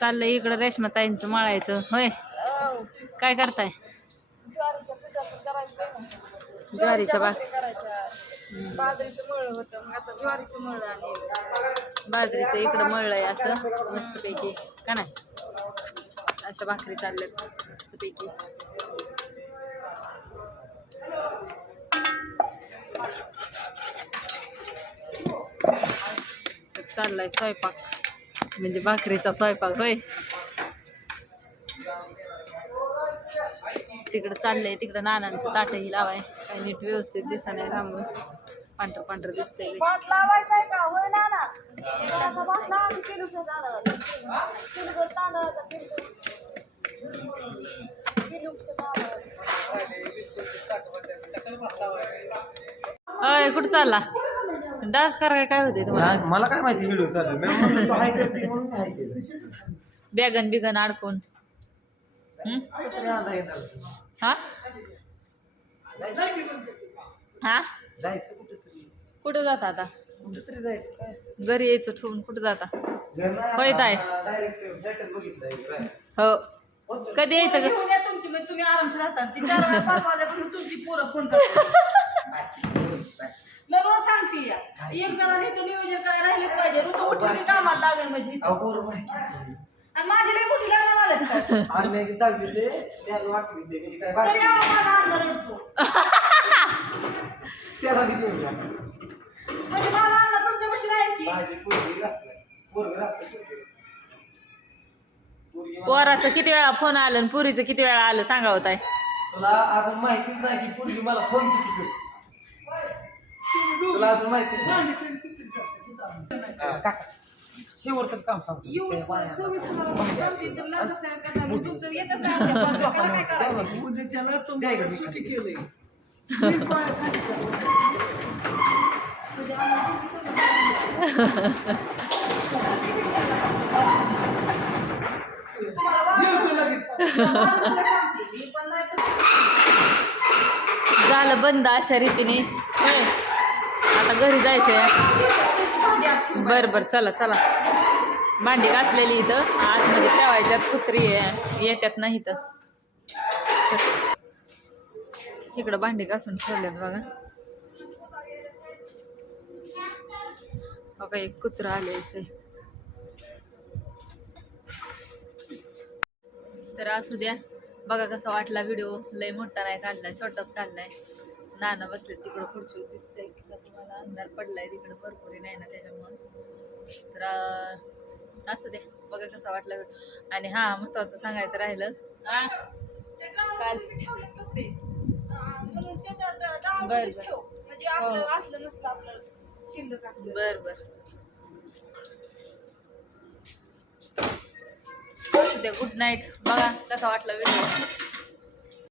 चाललंय इकडं रेशमाताईंचं मळायचं होय. काय करताय? ज्वारीच्या भाकरी करायच्या. बाजरीचं मळ होतं मग आता ज्वारीचं मळ आहे. बाजरीचं इकडं मळलंय असं मस्तपैकी का नाही. अशा भाकरी चालल्यात मस्तपैकी. चाललाय स्वयंपाक म्हणजे भाकरीचा स्वयंपाक होय. तिकडं चाललंय तिकडं नानांचं ताटही लावाय काही नीट व्यवस्थित दिसा नाही थांबून पांढर पांढर दिसतंय. अय कुठं चालला? डान्स करायला काय होते तुम्हाला? मला काय माहिती व्हिडिओ चालू बॅगन बिगन अडकून हा हा कुठं जाता आता? घरी यायचं ठेवून कुठं जाता? होय ताय हो कधी यायचं? तुम्ही आरामशीर राहता ती 4 वेळा 5 वाजेपर्यंत तुमची पोरं फोन करतात. मग रोज सांगते एक जणांनी तो नियोजन करायला राहिलेच पाहिजे. ऋतू उठली कामात लागेल म्हणजे आणि माझी लई मोठी लग्न आलेत तरी माझा अंधार रडतो म्हणजे माझा अंधार तुमच्या मशीन आहे की पोराचं किती वेळा फोन आलं आणि पुरीचं किती वेळा आलं सांगा होता? तुला अजून माहितीच नाही की पूर्वी मला फोन किती केली. तुला अजून माहितीच नाही. शेवटच काम सांगतो. उद्याच्याला तुम्हाला सुट्टी केलंय. झालं बंद अशा रीतीने. आता घरी जायचंय. बर बर चला चला. भांडी घासलेली इथं आतमध्ये ठेवायच्यात कुत्री येत्यात नाही तर इकडं भांडी घासून ठेवल्यात बघा. बघा एक कुत्रा आले. तर असू द्या. बघा कसा वाटला व्हिडिओ. लय मोठा नाही काढलाय छोटाच काढलाय. नाना बसले तिकडं खुर्ची दिसतंय तुम्हाला अंधार पडलाय तिकडं भरपूर नाही ना त्याच्यामुळं. तर असू द्या. बघा कसा वाटला व्हिडिओ. आणि हा महत्वाचं सांगायचं राहिलं काल बर बर बर बर. Good night. बघा कसा वाटला व्हिडिओ.